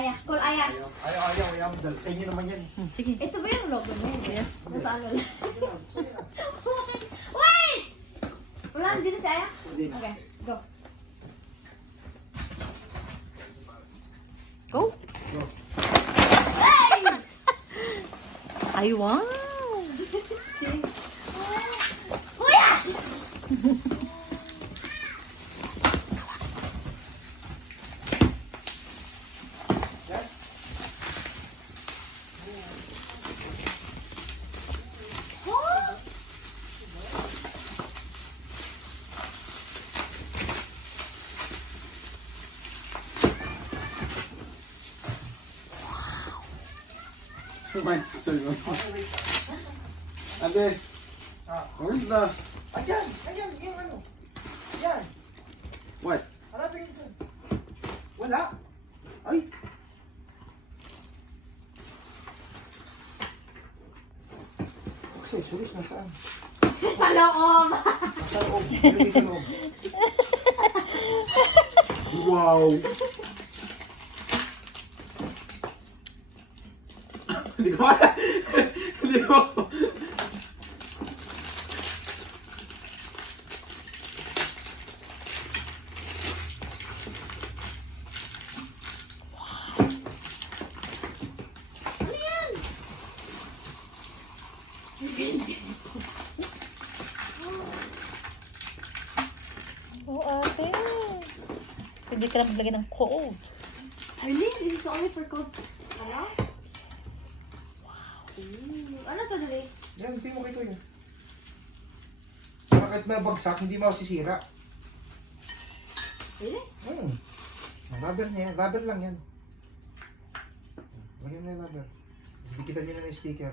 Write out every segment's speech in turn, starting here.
Aya. Call Aya. Ayaw. Sa inyo naman yan. Sige. Ito ba yung logo niya? Yes. Nasa ano lang. Wait! Wala, hindi na si Aya? Okay, go. Go. Go. Hey! Ay, wow. Kuya! Yes. Huh? Monster mo. Ate, where's the... Ayan, yung ano. Yan. What? Hanapin nyo dun. Wala. Ay. Accessories, nasaan? Sa loob! Nasa loob. Ilagay sa loob. Wow! Hindi ko Hindi ko Ano yan? Oh, ate. Pwede ka lang maglagay ng cold. Arlene, this is only for cold. Ano? Wow. Ano to, Dali? Yan, tingin mo kay Kuya. Bakit may bagsak, hindi masisira. Really? Rubber niya yan. Rubber lang yan. Lagyan mo na yung rubber. Tapos dikitan nyo na yung sticker.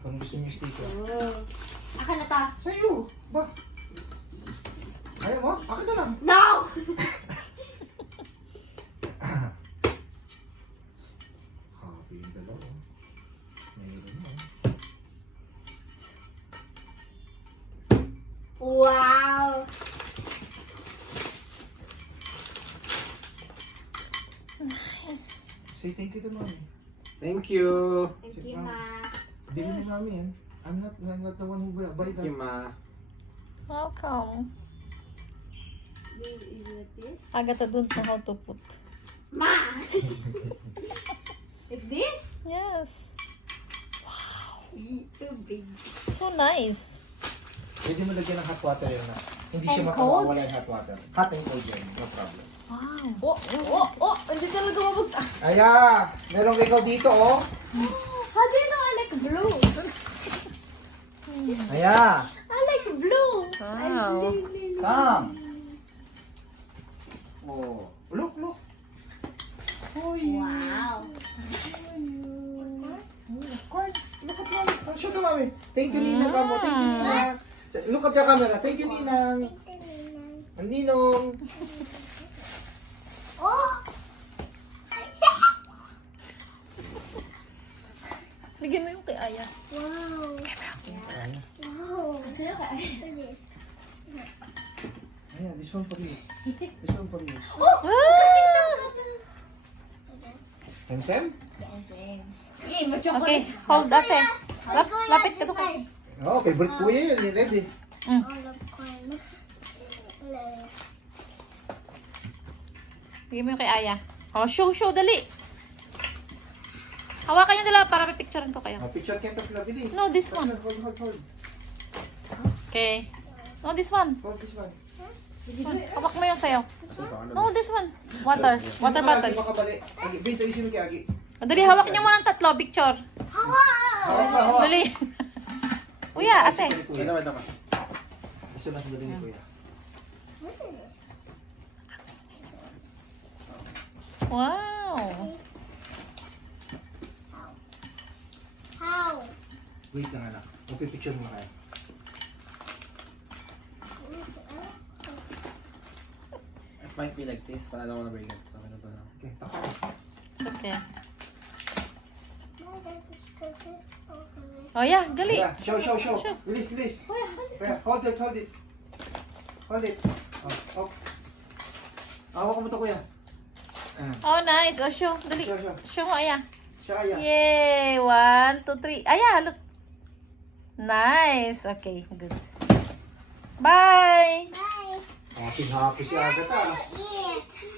Kung gusto niyo yung sticker. Oh. Akan na ta. Sa'yo! Ba? Ayaw mo? Akin na lang. No! Happy yung dalawa. Mayroon mo. Wow! Say thank you to mommy. Thank you! Thank you, ma. Bili ni mami yan. I'm not the one who will buy Thank you, that. ma. Welcome. Is it this? Agatha don't know how to put. Ma! Like this? Yes. So big. So nice. Pwede mo lagyan ng hot water yun na. Hindi siya And cold? makawawala yung hot water. Hot and cold yan. No problem. Wow. Oh! Hindi talaga mabagsak. Aya! Merong ikaw dito, oh. How do you know I like blue? Aya! I like blue. I Wow. really like Come! Oh. Look. Oy. Wow. Of course. Look at mommy. Oh, show to mommy. Thank you, Ninang. Kamo. Thank you, Ninang. Look at the camera. Thank you, Ninang. Ang Ninong. Oh! Bigyan mo yung kay Aya. Wow. Aya. Wow. Kasi ka. Aya, this one for you. This one for you. Oh! Sem? Eh, ma-chocolate. Okay, hold ate. Lapit ka doon. Oh, favorite ko yun. Yung red eh. Bigyan mo yung kay Aya. Oh, show, dali. Hawakan niyo dala para may picturean ko kayo. Oh, picture kaya tatlo. Bilis. No, this one. Hold. Okay. No, this one. Hold this one. Hawak mo yung sayo. No, this one. Water bottle. Agi, makabali. Agi, Vince, ayusin mo kay Agi. Dali, hawak niyo muna ng tatlo, picture. Hawak. Dali. Kuya, ate. Wait naman. Gusto na sandali ni Kuya. Wow. How? Wait lang anak. Magpipicture mo na kayo. It might be like this, but I don't want to bring it, so I don't know. Okay, tako. It's okay. Oh, yeah, gali. Yeah, show. Release. Kuya, hold it. Hold it. Oh. Hawak mo to, Kuya. Oh, nice. Oh, show. Dali. Show, show. Show mo, Aya. Siya kaya. Yay! 1, 2, 3. Aya, look. Nice. Okay, good. Bye! Happy si Agatha. Yeah.